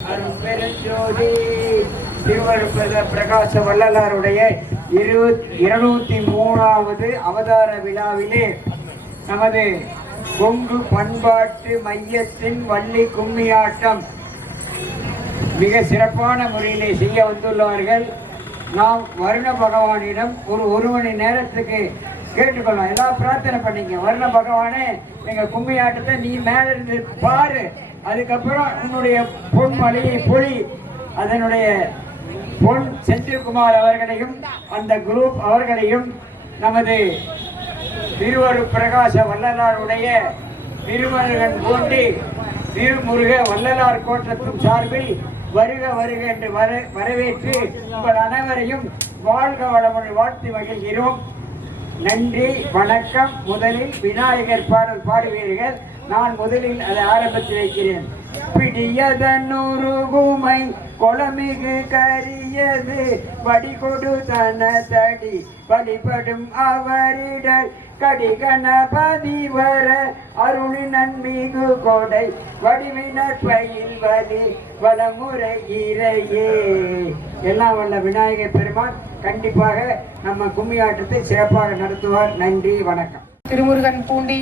பெருஞ்சோதி திருவருட்பத பிரகாச வள்ளலாருடைய 203வது அவதார விழாவிலே நமது கொங்கு பண்பாட்டு மையத்தின் வள்ளி கும்மியாட்டம் மிக சிறப்பான முறையிலே செய்ய வந்துள்ளார்கள். நாம் வருண பகவானிடம் ஒரு மணி நேரத்துக்கு கேட்டுக்கொள்ளலாம். எல்லாம் பிரார்த்தனை பண்ணிங்க. வருண பகவானே, எங்க கும்மியாட்டத்தை நீ மேல இருந்து பாரு, அதுக்கப்புறம் உன்னுடைய பொன் மலையை பொழி. அதனுடைய பொன் செந்தில்குமார் அவர்களையும் அந்த குரூப் அவர்களையும் நமது திருவருட் பிரகாச வள்ளலாருடைய திருமருகன் பூண்டி திருமுருக வள்ளலார் கோட்டத்தின் சார்பில் வருக வருக என்று வரவேற்று உங்கள் அனைவரையும் வாழ்க வளமுடன் வாழ்த்து மகிழ்கிறோம். நன்றி, வணக்கம். முதலில் விநாயகர் பாடல் பாடுவீர்கள். நான் முதலில் அதை ஆரம்பித்து வைக்கிறேன். பிடியதனுருகுமை கொளமிகு கரியது வடிகொடு தனதடி வழிபடும் அவரிடர் கடிகணபதி வர அருளி நன்மிகு கொடை வடிவினர் பயில் வலி வளமுறை இறையே. எல்லாம் வல்ல விநாயகர் பெருமான் கண்டிப்பாக நம்ம கும்மியாட்டத்தை சிறப்பாக நடத்துவார். நன்றி, வணக்கம். திருமுருகன் பூண்டி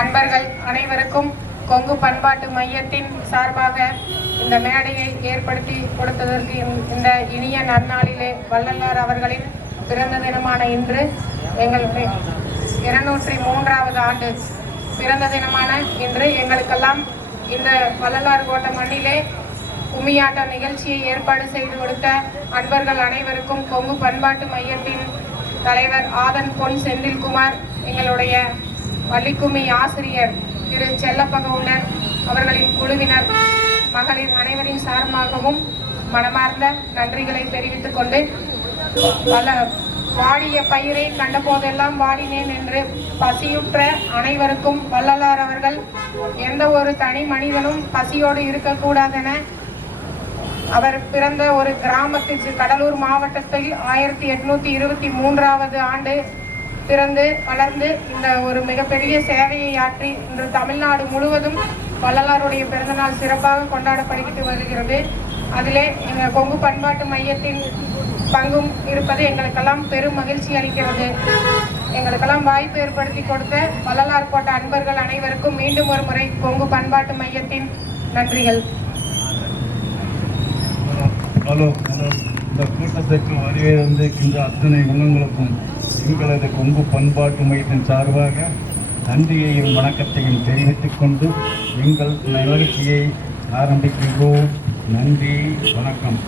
அன்பர்கள் அனைவருக்கும் கொங்கு பண்பாட்டு மையத்தின் சார்பாக இந்த மேடையை ஏற்படுத்தி கொடுத்ததற்கு இந்த இனிய நன்னாளிலே வள்ளலார் அவர்களின் பிறந்த தினமான இன்று எங்கள் 203வது ஆண்டு பிறந்த தினமான இன்று எங்களுக்கெல்லாம் இந்த வள்ளலார் கோட்ட மண்ணிலே கும்மியாட்ட நிகழ்ச்சியை ஏற்பாடு செய்து கொடுத்த அன்பர்கள் அனைவருக்கும் கொங்கு பண்பாட்டு மையத்தின் தலைவர் ஆதன் பொன் செந்தில்குமார், எங்களுடைய வள்ளிக்கும்மி ஆசிரியர் திரு செல்லப்பகவுனர் அவர்களின் குழுவினர், மகளிர் அனைவரின் சார்பாகவும் மனமார்ந்த நன்றிகளை தெரிவித்துக் கொண்டு, வாடிய பயிரை கண்ட போதெல்லாம் வாடினேன் என்று பசியுற்ற அனைவருக்கும் வள்ளலார் அவர்கள் எந்த ஒரு தனி மனிதனும் பசியோடு இருக்கக்கூடாதென அவர் பிறந்த ஒரு கிராமத்திற்கு கடலூர் மாவட்டத்தில் 1823வது ஆண்டு பிறந்து வளர்ந்து இந்த ஒரு மிகப்பெரிய சேவையை ஆற்றி இன்று தமிழ்நாடு முழுவதும் வள்ளலாருடைய பிறந்தநாள் சிறப்பாக கொண்டாடப்படுகிட்டு வருகிறது. அதிலே எங்கள் கொங்கு பண்பாட்டு மையத்தின் பங்கும் இருப்பது எங்களுக்கெல்லாம் பெரும் மகிழ்ச்சி அளிக்கிறது. எங்களுக்கெல்லாம் வாய்ப்பு ஏற்படுத்தி கொடுத்த வள்ளலார் கோட்ட அன்பர்கள் அனைவருக்கும் மீண்டும் ஒரு முறை கொங்கு பண்பாட்டு மையத்தின் நன்றிகள். இந்த கூட்டத்திற்கு வருகை வந்திருக்கின்ற அத்தனை குணங்களுக்கும் எங்களது கொங்கு பண்பாட்டு மையத்தின் சார்பாக நன்றியையும் வணக்கத்தையும் தெரிவித்துக் கொண்டு எங்கள் நிகழ்ச்சியை ஆரம்பிக்கின்றோம். நன்றி, வணக்கம்.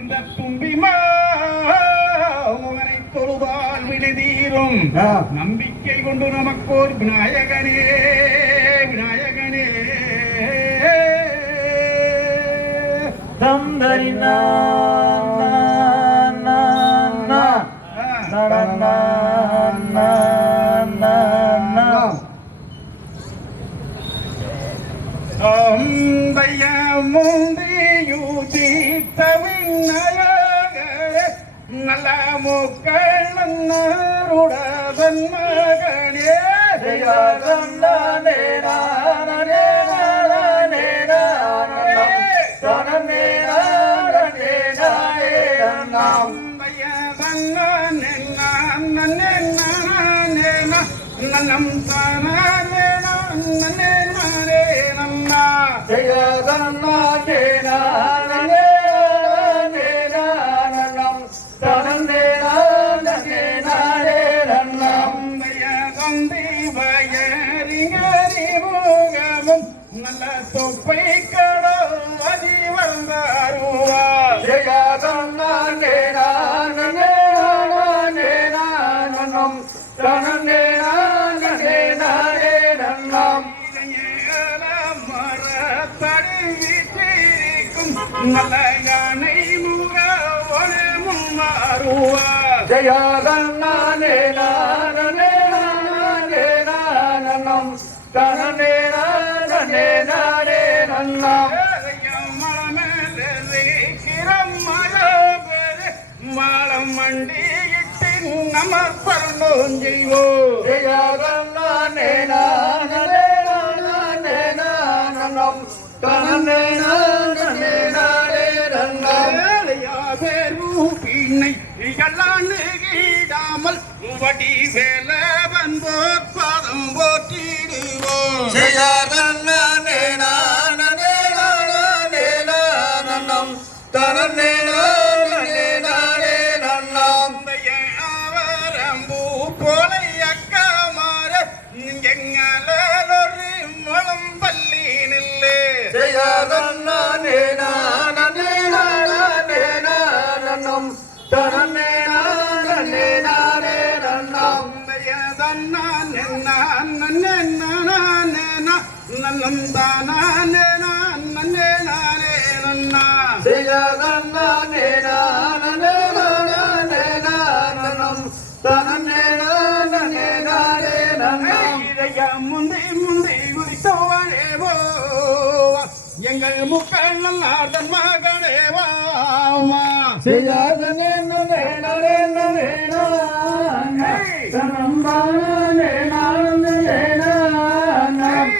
இந்த தும்பிமா தொழுதால் விழுதீரும் நம்பிக்கை கொண்டு நமக்கோர் விநாயகனே விநாயகனே தந்தரினா நல்ல முக்கள் நன்னருடன் மகனே நன்னம் நல்ல தொப்பை கடல் அதி வந்தாருவா நல்ல யானை முக ஒளி முன்னாருவா ஜயாதே மண்டியிட்டு நமஸ்கரணம் செய்வோம் ஜெயகண்ணானே நானே நானே நானம் தனனே நானே நானே நன்னம் பின்னை இகழாமல் வடி வேல வந்தோர் பாதம் போற்றிடுவோம் ஜெயகண்ணானே நானே நானே நானம் தனனே நானே நானே நன்னம் அவரம்பூ போலை அக்கமாற எங்களொரு மலம் பள்ளி நில்லே ஜெயகண்ணானே நானே நானே நானம் தனனே நானே நானே நன்னம் ஜெயகண்ணானே நானே நானே நானம் தனனே நானே நானே நன்னம் முந்தை முந்தை குறித்தவனேவோ எங்கள் முக்கள் நல்லாதன் மகனேவா ஜெயகண்ணே நானே நானே நானே தனம் தானே நானே நானம்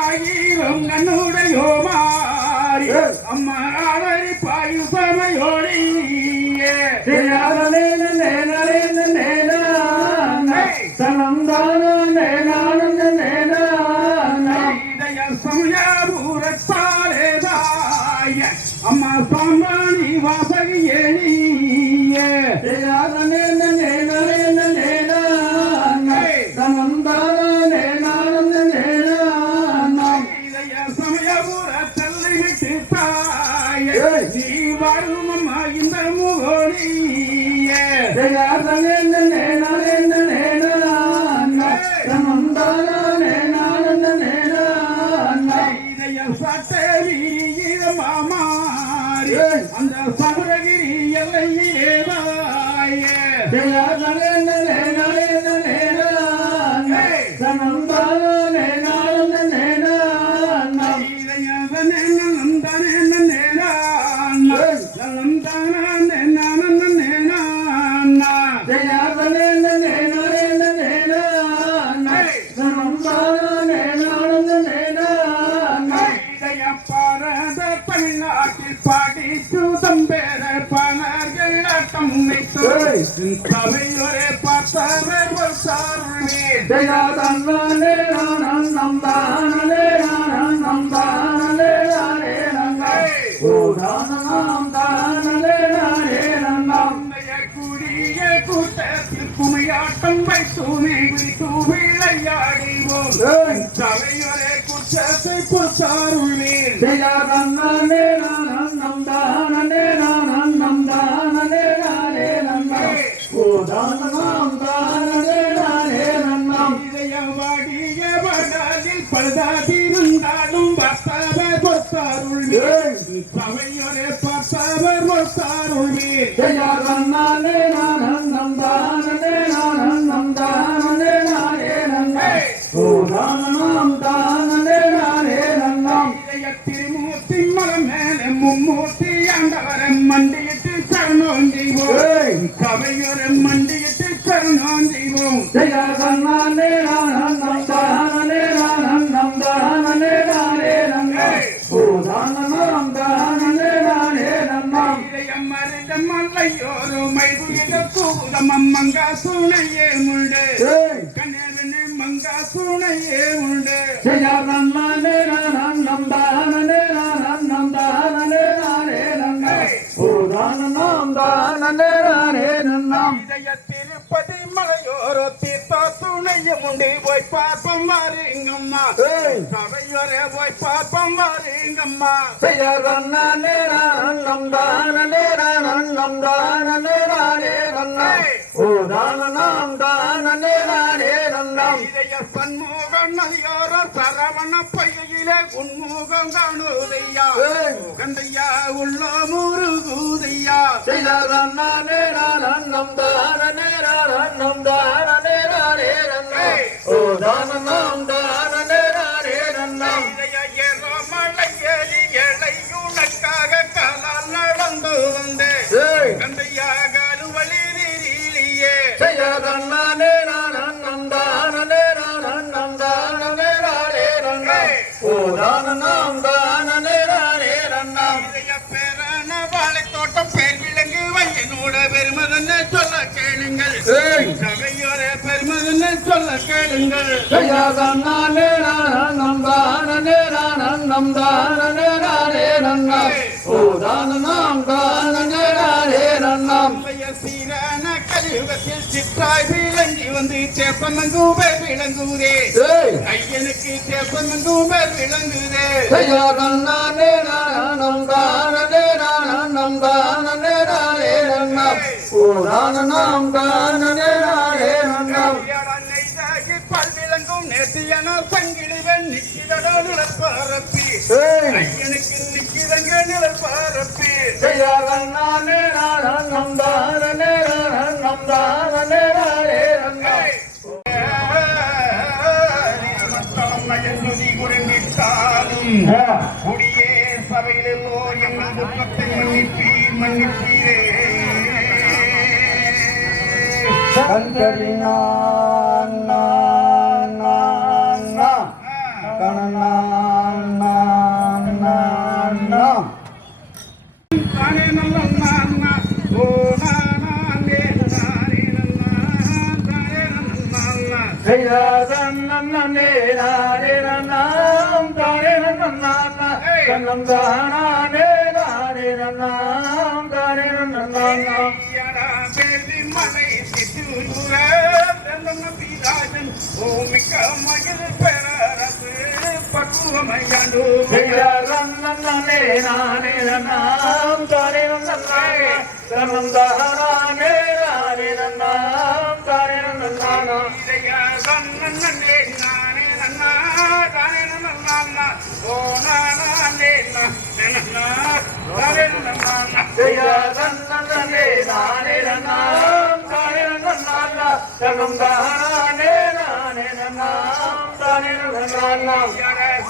ஆயிரம் கண்ணுடையோ மாறி அம்மா அவரை பாயு சமையோடியே ஜெயகண்ணே நானே நானே நானே தனம் தானே நானே நானம் சமயபூரத்தாலே தாய அம்மா சாம்பாணி வாசகியே ஜெயகண்ணே நானே நானே நானே தனம் தானே நானே நானம் சமயபுரத்தல்லை விட்டு தாய நீ வாழும் அம்மா இந்த முகோடியே ஜெயகண்ணே நானே நானே நானே தனம் தானே நானே நானம் சட்டவி மாமாரி அந்த சமுரகிரி எல்லையிலே தாய ஜெயகண்ணே நானே நானே நானே தனம் தானே நானே நானம் ஜெயகண்ணே நானே நானே நானே தனம் தானே நானே நானம் தமிழ்நாட்டில் பாடித்து தம்பேர பணர்களாட்டம் சபையோரே பார்த்தவர் சாருமே ஜெயகண்ணே நானம் தானே நானம் தானே நானே நன்னம் ஓ தானம் தானே நானே நன்னம் கூடிய கூட்டத்தில் குமையாட்டம் வைத்தூனே குறித்து விளையாடிவோம் சபையோரே குற்றத்தை பொறுத்தாருமே ஜெயகண்ணே நானம் தானே நானம் தானே நானே நன்னம் ஓ தானம் தானே நானே நன்னம் இதயவாடிய வடாலில் பழுதாதிருந்தாலும் பார்த்தவர் பொறுத்தாருமே சபையோரே பார்த்தவர் பொறுத்தாருமே ஜெயகண்ணே நானம் தானே நானம் தானே நானே நன்னம் ஓ தானம் தானே நானே நன்னம் திருமூர்த்தி மலம் மேலே மும்மூர்த்தி ஆண்டவரம் மண்டியிட்டு சரணம் செய்வோம் சபையோரம் மண்டியிட்டு சரணம் செய்வோம் ஜெயகண்ணே நானம் தானே நானம் தானே நானே நன்னம் ஓ தானம் தானே நானே நன்னம் மல்லையோரு மைதுயிட கூதமம் மங்கா சூனையே உண்டு கண்ணேவனே மங்கா சூனையே உண்டு ஜெயகண்ணே நானம் தானே நானம் தானே நானே நன்னம் ஓ தானம் தானே நானே நன்னம் திருப்பதி மலையோரோ தீர்த்தா துணையும் உண்டு போய் பார்ப்போம் வாருங்கம்மா சபையோரே போய் பார்ப்போம் வாருங்கம்மா ஜெயகண்ணே நானம் தானே நானம் தானே நானே நன்னம் ஓ தானம் தானே நானே நன்னம் இதய சண்முகம் நதியோரோ சரவண பையிலே உன்முகம் காணுதையா கந்தையா உள்ள முருகுதையா ஜெயகண்ணே நானம் தானே நானம் தானே நானே நன்னம் ஓ தானம் தானே நானே நன்னம் இதய ஏறோ மலை ஏறி எழையுனக்காக காலால் நடந்து வந்தே கந்தையா காலுவழி தானம் தானே நானே நன்னாம் பேரான வாழைத்தோட்டம் பேர் விலங்கு வையனோட பெருமதன்னு சொல்ல கேளுங்கள் சபையோட பெருமதன்னு சொல்ல கேளுங்கள் தானே நன்னம் தானே நன்னம் தானே நானே நன்னாம் ஓ தானம் தானே நானே நன்னாம் சீரான கலியுகத்தில் சிற்றாய் விளங்கி வந்து சேப்பமங்கூபே விளங்குதே ஐயனுக்கு சேப்பமங்கூபே விளங்குதே தானே நன்னம் தானே நன்னம் தானே நானே நன்னாம் ஓ தானம் தானே நானே நன்னாம் பல்விளங்கும் நேர்த்தியான சங்கிலிவன் நிற்கிறதோ நிலப்பரப்பி ஐயனுக்கு நிற்கிறங்க நிலப்பரப்பி நானே நன்னம் தானே நன்னம் தானே நானே நன்னாம் குடியே சபையிலோ எங்கள் துக்கத்தை மன்னிப்பீரே கண்கரினா தானே நல்ல ஓ நானே தானே நன்னே நானே நன்னாம் தானே நன்னாம் கண்ணம் தானே நானே நன்னாம் தானே நன்னாம் மலை சித்தூர ஓமிக்க மகிழ் பெறரசு பக்குவமையாண்டு நன்னே நானே நன்னாம் தானே நன்னாம் கண்ணம் தானே நானே நன்னாம் தானே நன்னாம் நன்னே நானே நன்னா தானே நன்னா ஓ நானே நன்னா தானே நன்னா நன்னே நானே நன்னாம் தானே நன்னாம் கண்ணம் தானே நானே நன்னாம் தானே நன்னாம்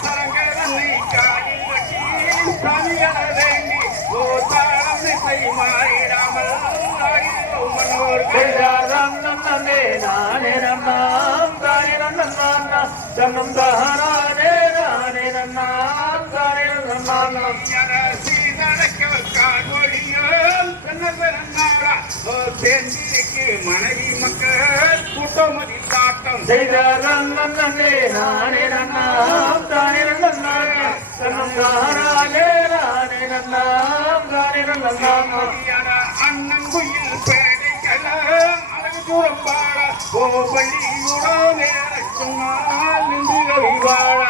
சரங்கரனை காணி வச்சி சாமியன வேண்டி ஓ தாளம் மாறிடாமல் நன்னே நானே நன்னாம் தானே நன்னாம் கண்ணம் தானே நானே நன்னாம் தானே நன்னாம் மனைவி மக்கள் கூட்டமதி தாட்டம் நன்னே நானே நன்னாம் தானே நன்னாம் கண்ணம் தானே நானே நன்னாம் தானே நன்னாம் அண்ணன் குயில் பேடைக்கலாம் அழகு தூரம் பாட ஓ பள்ளியுடோ நேரச்சுனால் நின்று கவிவாழ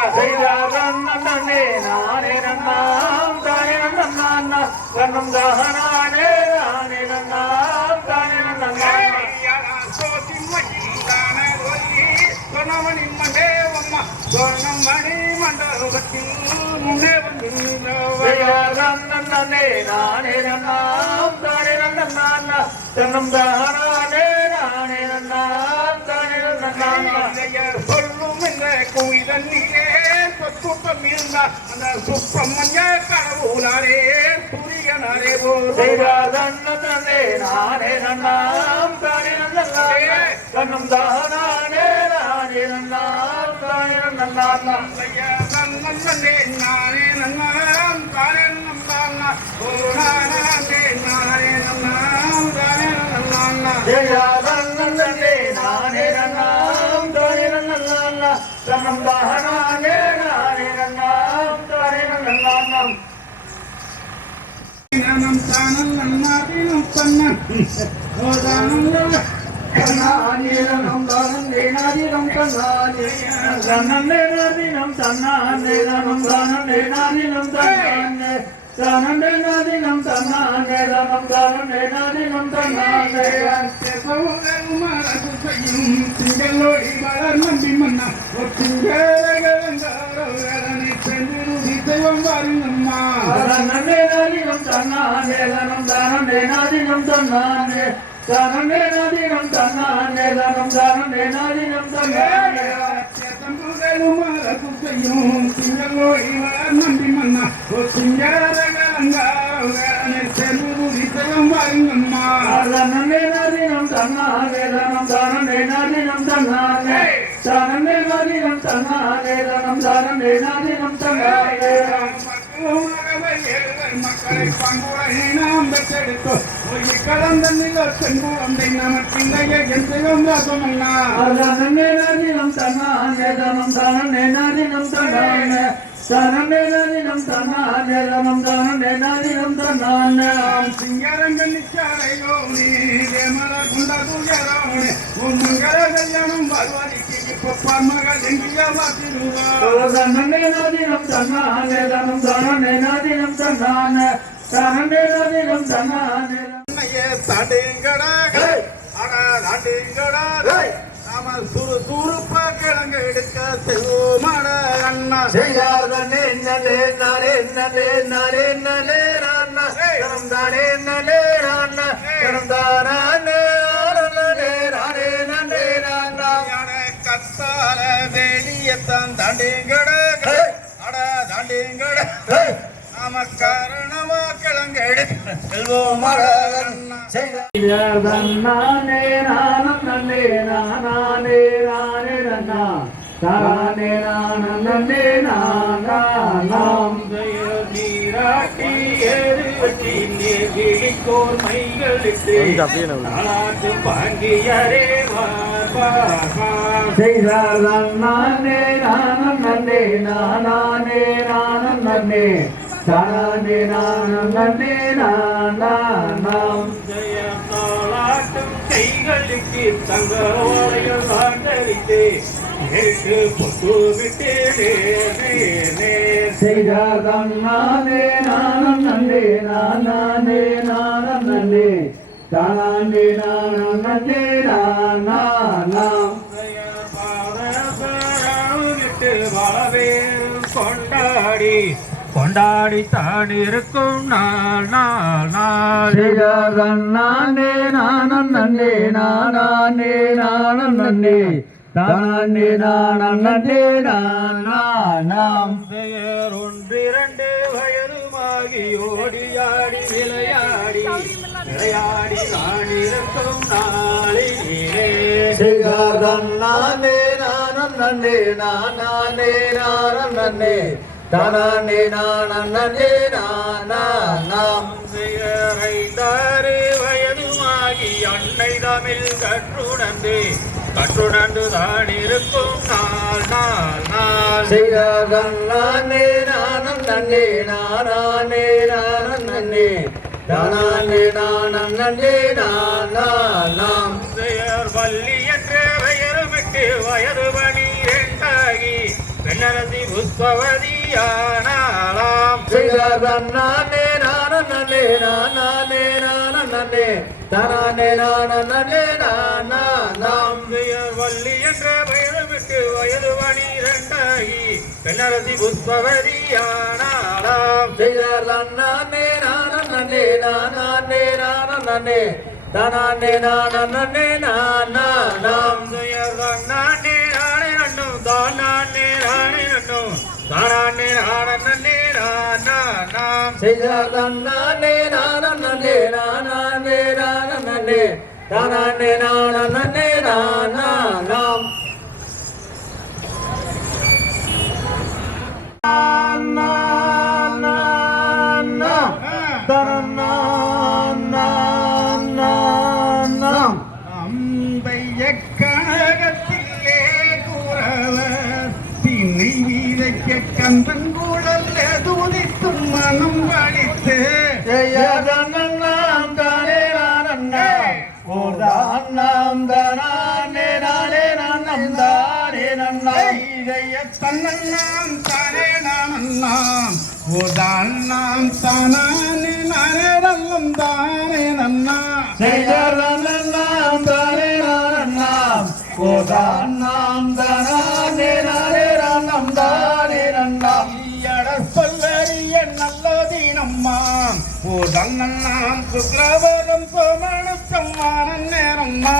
நன்னே நானே நன்னாம் தானே நன்னாம் கண்ணம் தானே நானே நன்னாம் தானே நன்னாம் சொன்னமணி மண்டேவம்மா சொன்னமணி மண்டபத்தில் முன்னே வந்து நன்னே நானே நன்னாம் தானே நன்னாம் கண்ணம் தானே நானே நன்னாம் தானே நன்னாம் சொல்லும் இந்த குயிலே சொத்துட்டம் இருந்தா அந்த சுப்பிரமணிய கடவுளாரே சூரியனாரே நன்னே நானே நன்னாம் தானே நன்னாம் கண்ணம் தானே நானே நன்னாம் தானே நன்னாம் நன்னே நானே நன்னாம் தானே நன்னாம் ஓ நானே நானே நன்னாம் தானே நன்னாம் நன்னே நானே நன்னாம் தானே நன்னாம் கண்ணம் தானே நானே நன்னாம் தானே நன்னாம் ஞானம் தானம் நன்னாதினம் தன்ன ஓதானம் கண்ணானிலம் தானம் தேனாதினம் கண்ணானே கண்ணந்தேனாதினம் தன்னானே தனம் தானம் தேனாதினம் தன்னானே தானம் தேனாதினம் தன்னானே தனம் தானம் தேனாதினம் தன்னானே திங்களோடி வளர் நம்பி மன்னா தெய்வம் வாருங்கம்மா தன்னேனாதினம் தன்னானே தனம் தானம் தேனாதினம் தன்னானே தானம் தேனாதினம் தன்னானே தனம் தானம் தேனாதினம் தன்னானே திங்களோடி வளர் நம்பி மன்னா தெய்வம் வாருங்கம்மா தன்னேனாதினம் தன்னானே தனம் தானம் தேனாதினம் தன்னானே தானம் தேனாதினம் தன்னானே தனம் தானம் தானே நாதினம் தன்னானே மக்களை பண்புரை நாம் பெற்றெடுத்தோ கலந்த நிகழ் செங்குழந்தை நமக்கின்றைய எந்தையும் ராசமன்னா தானே நாதினம் தன்னானே தனம் தானே நாதினம் தன்னானே தானே நாதினம் தன்னானே தனம் தானே நாதினம் தன்னானே சிங்கரங்கள் நிச்சாரையோ நீ மலர் குண்டதுயரோனே உன் மங்கள கல்யாணம் வாழ்வாதிக்கு இப்போ மகள் எங்கியா வாத்திருவா தானே நாதினம் தன்னானே தனம் தானே நாதினம் தன்னானே தானே நாதினம் தன்னானே தாண்டிங்கடாக தாண்டிங்கடா நாம சுறுசுறுப்பா கிழங்கு எடுக்க செல்வோமாட அண்ணா செய்யாதே நல்லே நாளே நல்லே நாளே நல்லே ராண்ணா கரம் தானே நல்லே ராண்ணா கரம் தானே நல்லே ராணே நல்லே ராண்ணா கத்தால வெளியத்தான் தாண்டிங்கடாக தாண்டிங்கட நாம காரணமா கிழங்கு எடுக்க செல்வோமாட அண்ணா நானே நானம் நன்னே நானே நானே நன்னா தானே நானம் நன்னே நானாம் நீராட்டி ஏறு வட்டி விழிக்கோர் மைகளிட்டு நாட்டு பாண்டியரே செய்தார் நானே நானம் நன்னே நானே நானம் நன்னே தானே நானம் நன்னே நானாம் ஜெயநாளாட்டும் கைகளுக்கு தங்க ஓரையில் சாண்டரித்து நேற்று பொட்டு விட்டு செய்தார் நானே நானம் நன்னே நானே நானம் நன்னே தானே நானம் நன்னே நானாம் விட்டு வளவேறு கொண்டாடி கொண்டாடி தான் இருக்கும் நாள் நாள் நாள் நானே நானம் நன்னே நானே நானம் நன்னே தானே நானம் நன்னே நானாம் ஒன்றிரண்டு வயதுமாகி ஓடியாடி விளையாடி விளையாடி நான் இருக்கும் நாளிலே நானே நானம் நன்னே நானே நானம் நன்னே தானே நானம் நன்னே நானாம் ஐந்தாறு வயதுமாகி அன்னை தமிழ் கற்றுணர்ந்து கற்றுணர்ந்து தான் இருக்கும் நாள் நாள் நாள் நானே நானம் நன்னே நானே நானம் நன்னே தானே நானம் நன்னே நானாம் வள்ளி என்ற பெயருமிட்டு வயது பணி இரண்டாகி பெண்ணரசி புஷ்பவதியானாலாம் நானே நானம் நன்னே நானே நானம் நன்னே தானே நானம் நன்னே நானாம் வள்ளி என்ற பெயருமிட்டு வயது பணி இரண்டாகி பெண்ணரசி புஷ்பவதியானாலாம் நானே நானம் நன்னே நானே நானம் நன்னே தானே நானம் நன்னே நானாம் நானே நானே நன்னும் தானே நானே நன்னும் தானே நானே நானாம் நானே நானம் நன்னே நானே நானம் நன்னே தானே நானம் நன்னே நானாம் கனகத்திலே கூறவர் திண்ணை வீதைக்க கந்தங்கூழல் தூதித்தும் மனம் வலித்து நாம் தானே நானே ஓதாம் தானே நானே நன்னம் தானே நன்னா தன்னண்ணாம் தானே நானண்ணாம் ஓதான் நாம் தானே நானே நல்லம் தானே நன்னா நாம் தானே நானண்ணாம் ஓதான் நாம் தானே நானே நன்னம் தானே நன்னாம் சொல்லறிய நல்ல தீனம்மாம் ஓதன்னாம் சுக்ரவரம் சோமனுக்கம்மான நேரம்மா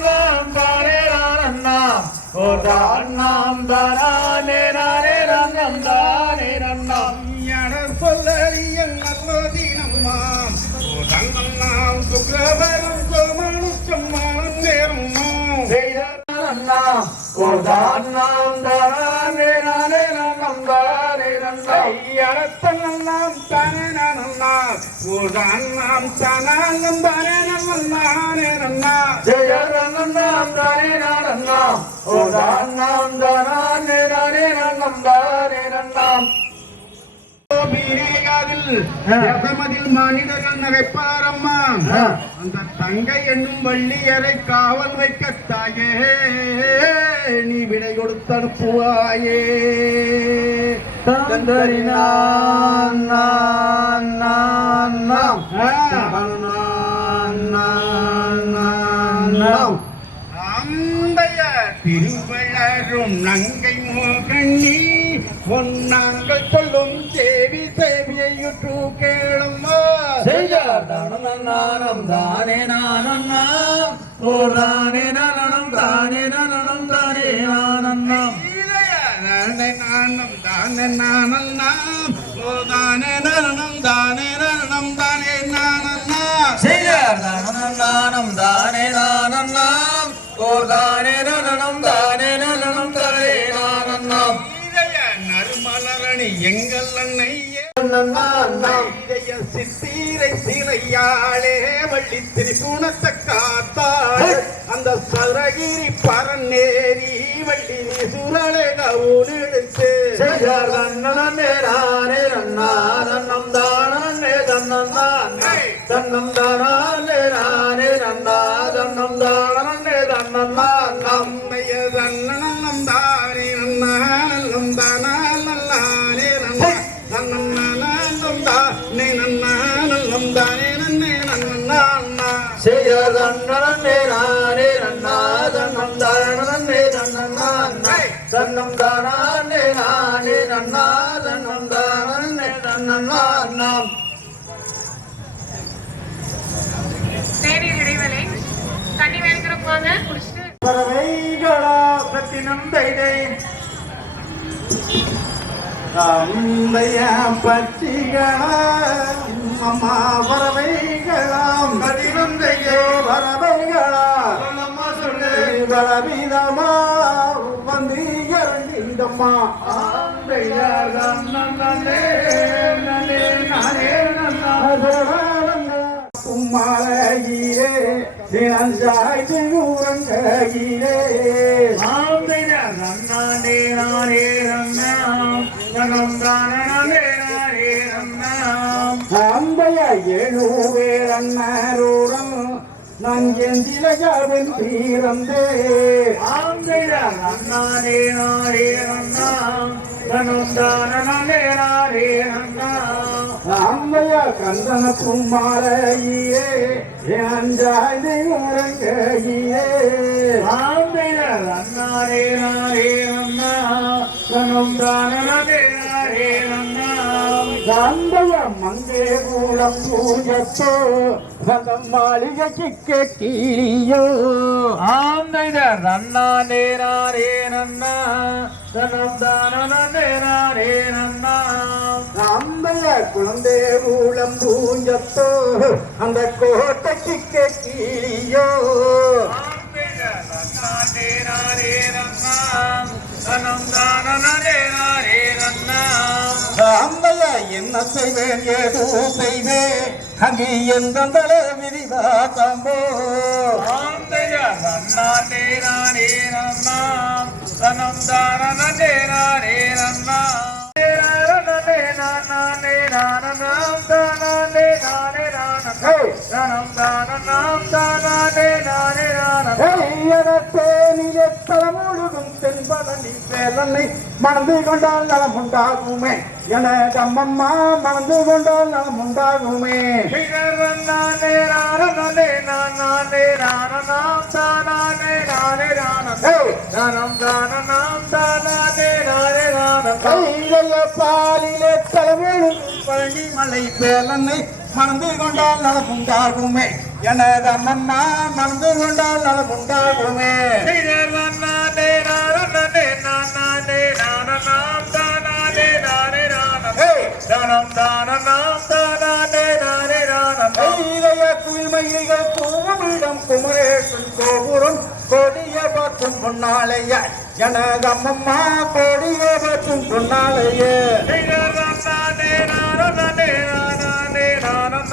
நாம் தானே நானண்ணாம் ஓதான் நாம் தானே நானே நன்னம் தானே நன்னாம் சொல்லறிய நல்ல தீனம்மாம் ஓதன்னாம் சுக்ரவரம் சோமனுக்கம்மான நேரம்மா ஓதான் நாம் தானே நாம் தானாலும் தானே நானே நன்னா ஜெய நன்னாம் தானே நன்னாம் ஓ நன்னாம் தானே நானே நன்னாம் தானே நன்னாம் மதில் மாநிலங்கள் நகைப்பாரம்மா அந்த தங்கை என்னும் வள்ளியரை காவல் வைக்கத்தாயே நீ விடை கொடுத்து அனுப்புவாயே தந்தரினான் நான் நான் நாம் நாம் அம்பைய திருவள்ளரும் நங்கை மோகண்ணி பொன்னாங்கள் சொல்லும் தேவி தேவியுற்று கேளும்மா நானம் தானே நானண்ணாம் ஓ தானே நானம் தானே நானம் தானே நானண்ணாம் நானம் தானே நானண்ணாம் ஓ தானே நானம் தானே நானம் தானே நானண்ணா நானம் தானே நானண்ணாம் ஓ தானே நானம் தானே நானம் தானே நானண்ணாம் நறுமலரணி எங்கள் அன்னையே நாம் சித்தீரை சீரையாளே வள்ளி திரிபுணத்தை காத்தாள் அந்த சரகிரி பரநேரி வள்ளி சுரலை கவுனெடுத்து நன்னே நானே நன்னா நன்னம் தானே தன்னம் தன்னம் தானே நானே நன்னா தன்னம் தானே தன்னம் நம்மைய தன்னம் தானே நன்னா நல்லம் தானா நல்லானே நன்னா நன்னம் நானம் தானே நன்னா நல்லம் தானே நன்னே நன்னா செய்ய தன்னே நானே நன்னா தன்னம் தானே தன்னம் தன்னம் தானே நானே நன்னா தன்னம் தானே தன்னம் நாம் தேநீர் இடைவேளை. தண்ணி வேணுங்கிறப்பாங்க குடிச்சிட்டு பறவைகளா பத்தினம் தைதை அம்பைய பட்சிகளா அம்மா பறவைகளாம் பதினம் தைதே பறவைகளா சொல்லம்மா சொல்லு பலவிதமா வந்து இறங்கிந்தம்மா ஆந்தையார் நன்னே நன்னே நானே நன்னா கும்மாரையிலே தினஞ்சாய்த்து ஊரங்கையிலே ஆந்தையார் நன்னானே நானே நன்னாம் நனம் தானே நானே நன்னாம் அம்பைய எழுவேரன்னருடன் நான் எந்திலகவன் தீரந்தே ஆந்தையார் நன்னானே நானே நன்னாம் நனம் தானே நானே நன்னாம் அம்பைய கந்தன கும்மாரையிலே தினஞ்சாய்த்து ஊரங்கையிலே ஆந்தையார் நன்னானே நானே நன்னாம் நனம் தானே நானே நன்னாம் அம்பைய மங்கே கூடம் பூஜத்தோ அந்த மாளிகைக்கு கேட்டியோ ஆந்தையார் நன்னானே நானே நன்னா நனம் தானே நானே நன்னாம் அம்பைய குழந்தை மூலம் பூஞ்சத்தோ அந்த கோட்டைக்கு கேட்டியோ ஆந்தையார் நன்னானே நானே நன்னாம் நனம் தானே நானே நன்னாம் அம்பைய என்ன செய்வேன் ஏதோ செய்வேன் அங்கே எந்த விரிவாசம்போ ஆந்தையார் நன்னானே நானே நன்னாம் நனம் தானே நானே நன்னாம் நானே நானே நானம் தானே நானே நானம் நனம் தானே நானே நானம் தேனிலே தலமுழுகும் தென்பதனி வேலனை மணந்து கொண்டால் நலம் உண்டாகுமே என தம்மம்மா மணந்து கொண்டால் நலம் உண்டாகுமே நானே நானே நானே நானம் தானே நானே நானம் நனம் தானே நானே நானம் கையில பாலிலே தலமுழுகும் பழனிமலை வேலனை மணந்து கொண்டால் நலம் உண்டாகுமே என தம்மம்மா மணந்து கொண்டால் நலம் உண்டாகுமே நானே நானே நானே நானம் தானே நானே நானம் நனம் தானே நானே நானம் கையிலைய குயில்மயில்கள் தூமிடம் குமரேசன் கோபுரம் கொடிய பார்க்கும் பொன்னாலைய எனதம்மம்மா கொடிய பார்க்கும் பொன்னாலைய நானே நானே நானே நானம்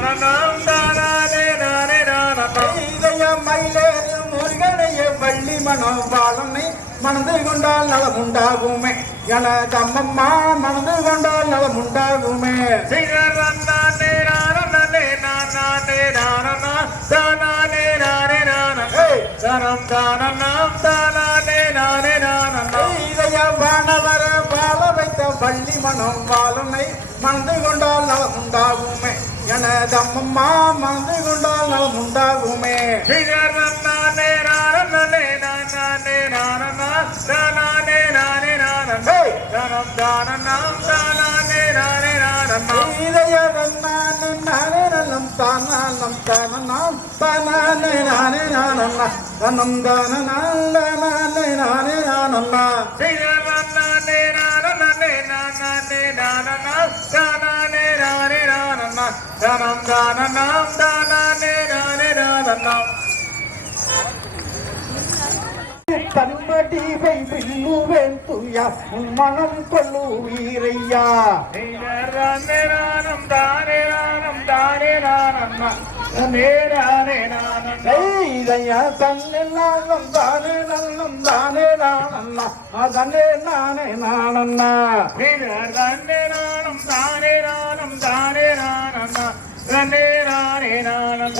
தானம் தானே நானே நானே இதய மயிலேறு முருகனைய வள்ளி மனம் வாழனை மணந்து கொண்டால் நலம் உண்டாகுமே எனக்கு அம்மம்மா மணந்து கொண்டால் நலம் உண்டாகுமே நானே நானே நானே நானா தானே நானே நானே தனம் தானம் தானே நானே நானே இதய வானவர வாழ வைத்த வள்ளி மனம் வாழனை மணந்து கொண்டால் நலம் உண்டாகுமே எனக்கு அம்மம்மா மணந்து கொண்டால் நலம் உண்டாகுமே நானே நானே நானே நானா தானே நானே நானே தனம் தானம் தானே நானே நானே இதய நானே நானே நலம் தானம் தானம் தானே நானே நானண்ணா தனம் தானம் நானே நானே நானண்ணா நானே நானே நானே நானா தானே நானே நானே தனம் தானம் தானே நானே நானே தன்மடிவை வில்லுவேன் துயா உன் மனம் கொள்ளுவீரையா நானம் தானே நானம் தானே நானம்மா நேரானே நானம் இதயா தன்னை நானம் தானே நல்லம் தானே நானண்ணா அதனே நானே நானண்ணா தானே நானம் தானே நானம் தானே நானம்மா நேரானே நானம்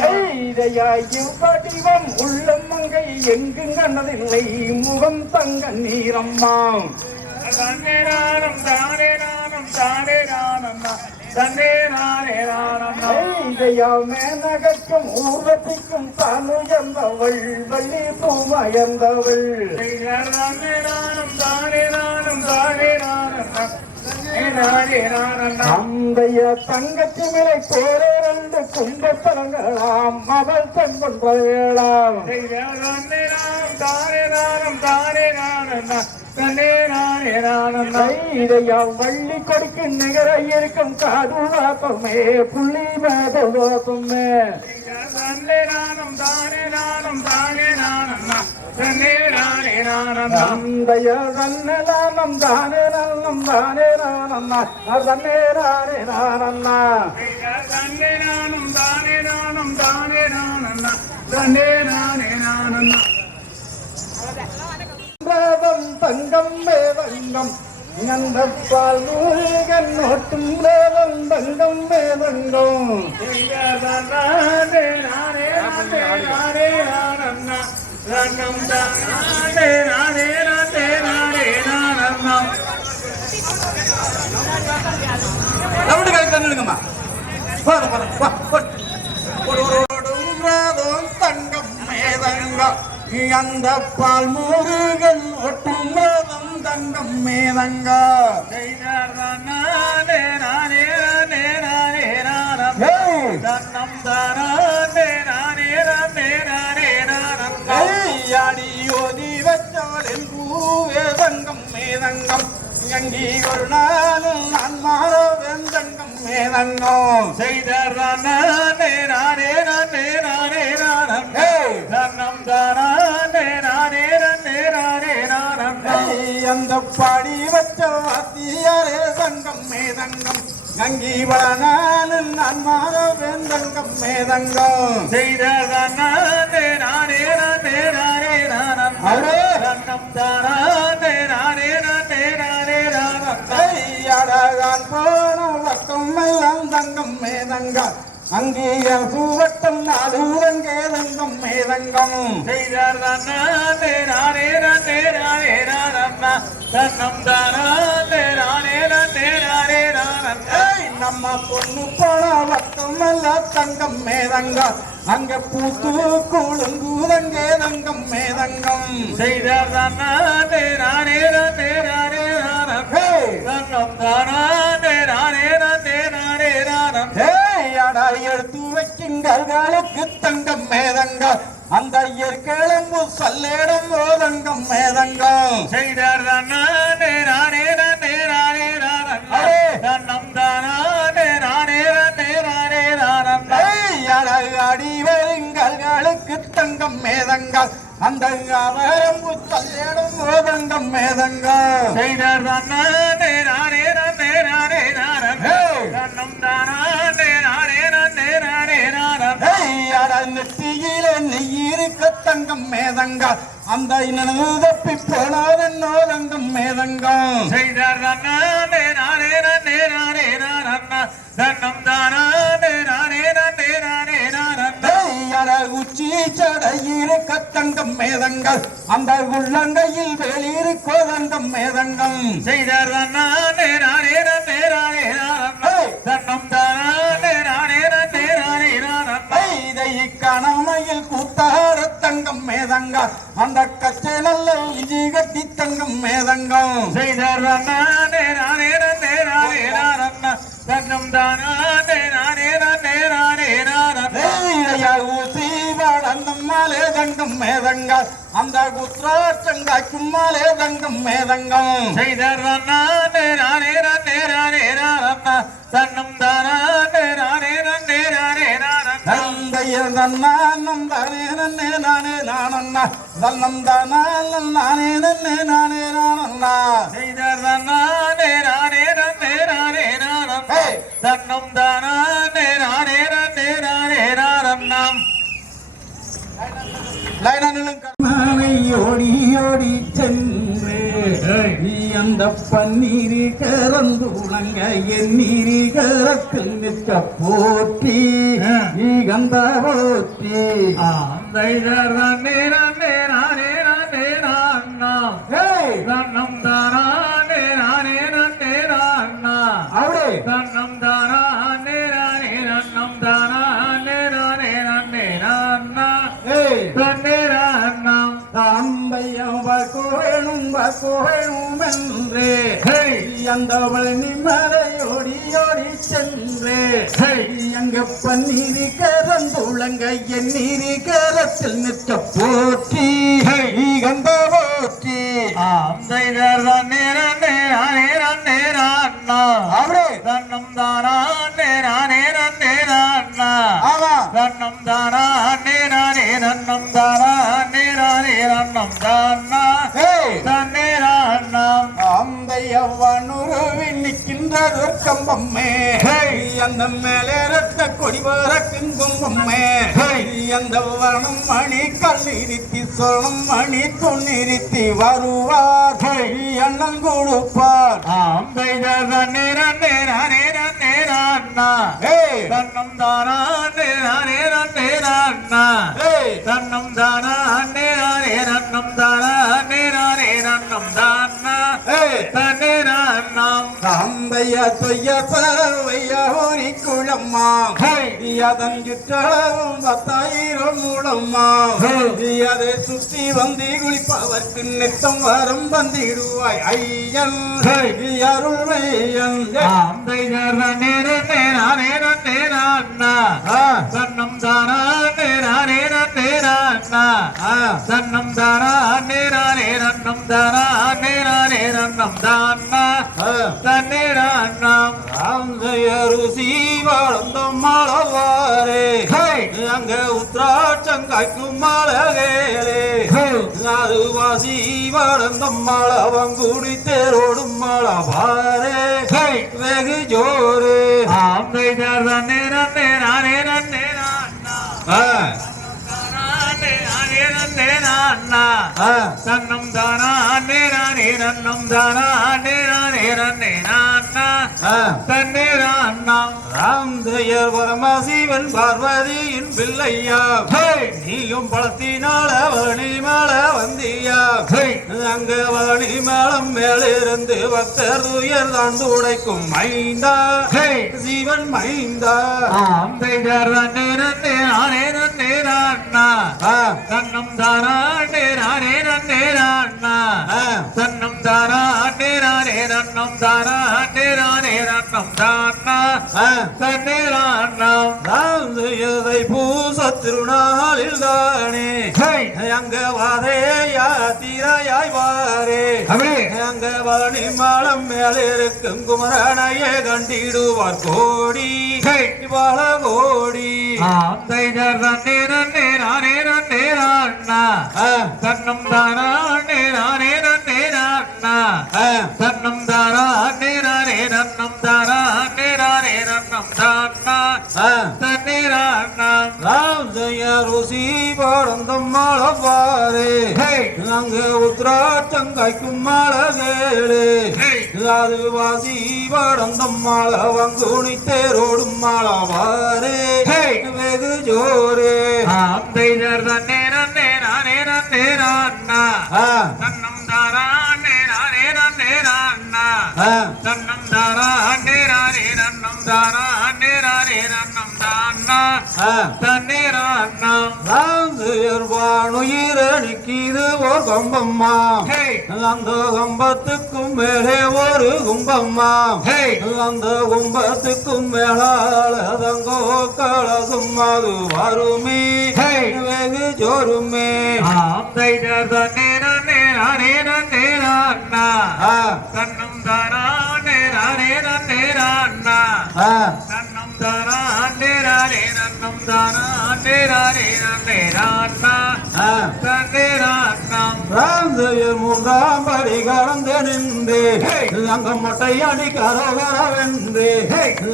இதையாயும் படிவம் உள்ளம் மங்கை எங்கும் கண்டதில்லை முகம் தங்க நீரம்மா தன்னே நானம் தானே நானம் தானே நானம்மா தன்னே நானே நானம்மா இதையா மேனகக்கும் ஊரத்திக்கும் தானுயர்ந்தவள் வள்ளி பூமயர்ந்தவள் தன்னே நானம் தானே நானம் தானே நானம்மா நானே நானம்மா அந்தைய தங்கச்சி மேலை போரே ரெண்டு கும்பத்தலங்களாம் அவள் தன்பொன்ற வேளாம் தன்னே நானம் தானே நானம் தானே நானம்மா தன்னே நானே நானம்மா இதையா வள்ளி கொடுக்கு நிகர இருக்கும் காது வாப்பமே புள்ளி மேத வாப்பமே தன்னே நானம் தானே நானம் தானே நானம்மா தன்னே நானே நானம்மா அந்தைய தன்னலானம் தானே நல்லம் தானே நானம்மா அதனே நானே நானண்ணா தன்னே நானம் தானே நானம் தானே நானம்மா தன்னே நானே நானம்மா ரேவம் தங்கம் மேதங்கம் நந்தப்பால் முருகன் நோட்டும் ரேவம் தங்கம் மேதங்கம் நானே நானே நானே நானே நானம்மா தன்னம் தானே நானே நானே நானே நானம்மா ரவுண்டு கலெக்ட் பண்ணிடுங்கம்மா தங்கம் மேதங்கம் அந்த பால் முருகன் ஒட்டும் மேதம் தங்கம் மேதங்க நானே நானே நானே நானே நானம்மா தன்னம் தானே நானே நானே நானே நானம்மா அடி ஓதி வச்சாலில் பூவே தங்கம் மேதங்கம் அங்கி ஒரு நாளும் நான் மாறவேன் தங்கம் மேதங்கம் நானே நானே நானே நானே நானம்மா தன்னம் தானே நானே நானே நானே நானம்மா அந்த பாடி வச்ச வாத்தியாரே தங்கம் மேதங்கம் அங்கி வளனாலும் நான் மாறவேன் தங்கம் மேதங்கம் நானே நானே நானே நானே நானம்மா தன்னம் தானே நானே நானே நானே நானம்மா அழகான் போன வட்டம் எல்லாம் தங்கம் மேதங்கம் அங்கேய பூவட்டம் நாடூரங்கே தங்கம் மேதங்கம் நானே நானே நானே நானே நானம்மா தன்னம் தானே நானே நானே நானே நானம்மா நம்ம பொண்ணு போன வட்டம் எல்லாம் தங்கம் மேதங்கம் அங்க பூத்து குழுங்குதங்கே தங்கம் மேதங்கம் நானே நானே நானே நானே நானம்மா தன்னம் தானே நானே நானே நானே நானம்மா எடுத்து வைக்கிங்களுக்கு தங்கம் மேதங்கம் அந்த இயற்கிழம்பு சல்லேடம் ஓதங்கம் மேதங்கம் நானே நானே நானே நானே நானம்மா தன்னம் தானே நானே நானே நானே நானம்மா அடி வருங்களுக்கு தங்கம் மேதங்கம் அந்த அவரம்பு சல்லேடம் ஓதங்கம் மேதங்கம் நானே நானே நானே நானே நானம்மா தன்னம் தானே நானே நானே நானே தங்கம் மேதங்கா அந்த இனது தப்பி போனார் என்னோ தங்கம் மேதங்கம் செய்தார் நானே நானே நானே நானே நானே தன்னம் தானே நானே நானே நானே நானே உச்சி சடையிருக்க தங்கம் மேதங்கள் அந்த உள்ளங்கையில் வெளியிருக்கோ தங்கம் மேதங்கம் செய்தார் நானே நானே நானே நானே நானே தன்னம் தானே நானே நானே நானே நானே இதை கணமையில் கூத்தாட தங்கம் மேதங்கள் அந்த கச்சை நல்ல இஞ்சி கட்டி தங்கம் மேதங்கம் செய்தார் நானே நானே நானே நானே நானே தன்னம் தானே நானே நானே நானே நானே ஊசி வளர்ந்தும் மாலே தங்கம் மேதங்கள் அந்த குத்ராச்சங்காய்க்கும் மாலே தங்கம் மேதங்கம் செய்தார் நானே நானே நானே நானே நானே தன்னம் தானே நானே நானே நானே நானே தந்தைய நன்னானம் தானே நன்னே நானே நானண்ணா தன்னம் தானாலும் நானே நன்னே நானே நானண்ணா செய்தார் நானே நானே நானே நானே நானே தன்னம் தானே நானே நானே நானே நானே லைனனிலும் ஓடி ஓடி சென்றே நீ அந்த பன்னீரி கறந்து உலங்க என் நீரி கரத்தில் நிற்க போற்றி நீ கந்த போற்றி செய்தார் நானே நானே நானே நானே நானே தன்னம் தானே நானே நானே நானே அவளே தன்னம் தானே நானே நன்னம் தானே நானே நானே நானே தன்னே நானம் தாம்பையம் கோவேணும் என்றே அந்த வழி மலையோடி ஓடி சென்றே அங்க பன்னீரி கரந்து உலங்க என் நீரி கரத்தில் நிற்க போற்றி கந்த போற்றி செய்தார் நானே நானே நானே நானே நானே அவளே தன்னம் தானே நானே நானே நானே ஆமா தன்னம் தானே நானே நன்னம் தானே நானே நன்னம் தானே தன்னே நானம் அந்த எவ்வனுருவில் நிற்கின்றது கம்பம்மே அந்த மேலே ரத்த கொடி பறக்கும் கும்பம்மே அந்த வனம் மணி கல்லிருத்தி சொல்லும் மணி துணிருத்தி வருவார் அண்ணன் கொடுப்பார் செய்தார் நானே நானே நானே நானே நானே தன்னம் தானே நானே நானே நானே தன்னம் தானே நானே நன்னம் தானே நானே நன்னம் தானே தன்னே நானம் தந்தைய தொய்ய பறவைய ஒரு குளம்மா அதன் சுற்றளவும் 10,000 மூலம்மா அதை சுற்றி வந்து குளிப்பவர்க்கு நித்தம் வரம் வந்திடுவாய் ஐயன் அருள் மையன் செய்தார் நானே நானே நானே நானே நானே தன்னம் தானே நானே நானே நானே தன்னம் தானே நானே நன்னம் தானே நானே நன்னம் தானே தன்னே நானம் ருசி வளர்ந்த மழவாரே அங்க உத்ராட்சங்காய்க்கும் மழகேலே அது வாசி வளர்ந்த மழவங்குடி தேரோடும் மழவாரே வெகு ஜோரு செய்தார் நானே நானே நானே நானே தன்னம் தானே நானே நன்னம் தானே நானே நன்னே நானா தன்னே நானம் ராம்தயர் பரமசிவன் பார்வதியின் பிள்ளையா நீயும் பழத்தினால வணி மேல வந்தியா அங்க வணி மேளம் மேலிருந்து பக்தர் துயர் தான் துடைக்கும் மைந்தா சிவன் மைந்தா செய்தார் நானே நன்னே நானே நன்னே நானா தன்னம் தானே நானே நன்னே நானா தன்னம் தானே நானே நன்னம் தானே நானே நன்னம் தானா தன்னே நானம் ராம்தயதை பூச திருநாளில் தானே அங்க வாதையா தீரையாய் வாரே அங்க வணி மாளம் மேலிருக்கும் குமரனையே கண்டிடுவார் கோடி பல கோடி செய்தார் நானே நன்னே நானே நன்னே நானா தன்னம் தானே நானே நன்னே நானா தன்னம் தானே நானே நன்னம் தானே நானே நன்னம் தானா தன்னே நானம் ருசி படந்தம் மழவாரே அங்கு உத்ராச்சங்கைக்கும் மழகேளே அது வாசி படந்தம் மழ வங்குனி தேரோடும் மழவாரே வெகு ஜோரே ஆந்தைதர் தன்னே நன்னே நானே நன்னே நான்னா தன்னம் தாரா நே நானே நன்னே நான்னா தன்னம் தாரா நே நானே நன்னம் தாரா நே நானே நன்னம் தான்னா தன்னே நான்னா வானுயிரணிக்கு இது ஓர் கம்பம்மா அந்த கம்பத்துக்கும் மேலே ஒரு கும்பம்மா அந்த கும்பத்துக்கும் மேலாளதங்கோ கலசும் அது வருமே வெகு ஜோருமே ஆந்தைதர் தன்னே நன்னே நானே நன்னே நான்னா தன்னம் தாரா நே நானே நன்னே நான்னா நன்னம் தாரா நே நானே நன்னம் தாரா நே நானே நன்னே நான்னா தன்னே நான்னம் ராந்தையர் மூன்றாம் படி கடந்து நின்றே அங்க மொட்டை அடி கரோகரவென்றே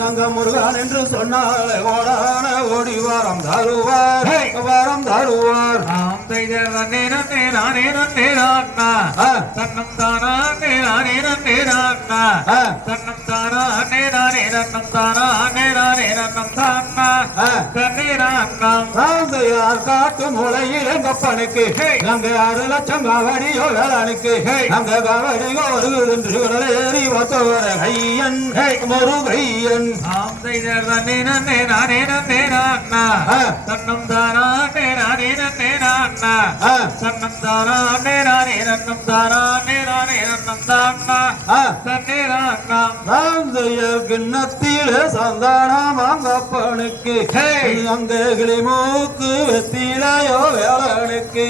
அங்க முருகன் என்று சொன்னாலே ஓடான ஓடி வாரம் தருவார் வாரம் தருவார் ஆந்தைதர் தன்னே நன்னே நானே நன்னே நான்னா தன்னம் தாரா நே நானே நன்னே நான்னா தன்னம் தாரா நே நானே நன்னம் தாரா நே நானே நன்னம் தான்னா தன்னே நான்னம் ராந்தையார் காட்டு முளையில் எங்கப்பனுக்கு அங்க 6 லட்சம் காவடியோ வேளானுக்கு அங்க காவடியோ வருகின்றேறி வத்தவர கையன் முருகையன் ஆந்தைதர் தன்னே நன்னே நானே நன்னே நான்னா தன்னம் தாரா நே நானே நன்னே நான்னா தன்னம் தாரா நே நானே நன்னம் தாரா நே நானே நன்னம் தான்னா தன்னே நான்னம் ராந்தையர் கிண்ணத்திலே சந்தானம் அங்கப்பனுக்கு அங்க கிளிமூக்கு வெத்திலையோ வேளானுக்கு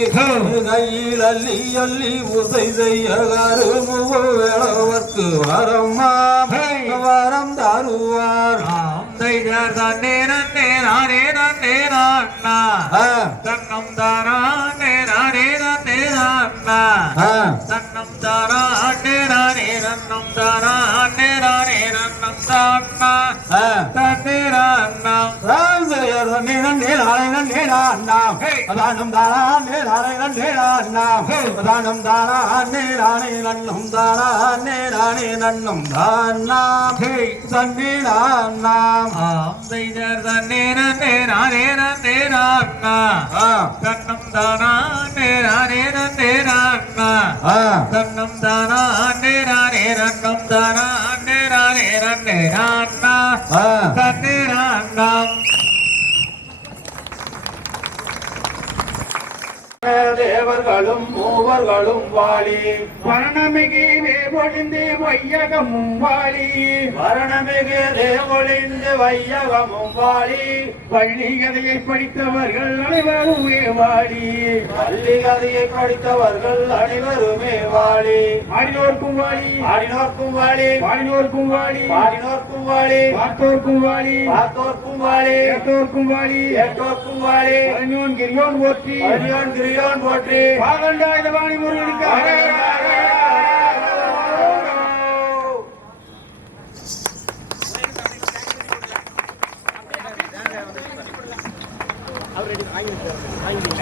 கையில் அள்ளி அள்ளி உசை செய்ய கருமுக வேளவர்க்கு வரம்மா வரம் தருவார் ஆந்தைதர் தன்னே நன்னே நானே நன்னே நான்னா தன்னம் தாரா நே நானே நன்னே நான்னா தன்னம் தாரா நே நானே நன்னம் தாரா நே நானே நன்னம் தான்னா தன்னே நான்னம் ராந்தையர் தன்னே நன்னே நானே நன்னே நான்னாம் அதானம் தானா நே நானே நன்னே நான்னாம் அதானம் தானா நே நானே நன்னம் தானா நே நானே நன்னம் தான்னாம் தன்னே நான்னாம் ஆந்தைதர் தன்னே நன்னே நானே நன்னே நான்னா தன்னம் தானா நே நானே நன்னே நான்னா தன்னம் தானா நே நானே நன்னம் தானா நே நானே நன்னே நான்னா தன்னே நான்னம் தேவர்களும் மூவர்களும் வாழி வரணமிகு தேவொழிந்து வையகமும் வாழி மரணமிகு தேவொழிந்து வையகமும் வாழி பள்ளி கதையை படித்தவர்கள் அனைவருமே வாழி பள்ளி கதையை படித்தவர்கள் அனைவருமே வாழி ஆடினோர்க்கும் வாழி ஆடினோர்க்கும் வாழி பாடினோர்க்கும் வாழி பாடினோர்க்கும் வாழி பார்த்தோர்க்கும் வாழி பார்த்தோர்க்கும் வாழி கேட்டோர்க்கும் வாழி கேட்டோர்க்கும் வாழி பழனியோன் கிரியோன் போற்றி அரியோன் கிரியோன் போற்றி பாகண்டாயுத வாணி முருகனுக்கு அவர் வாங்கி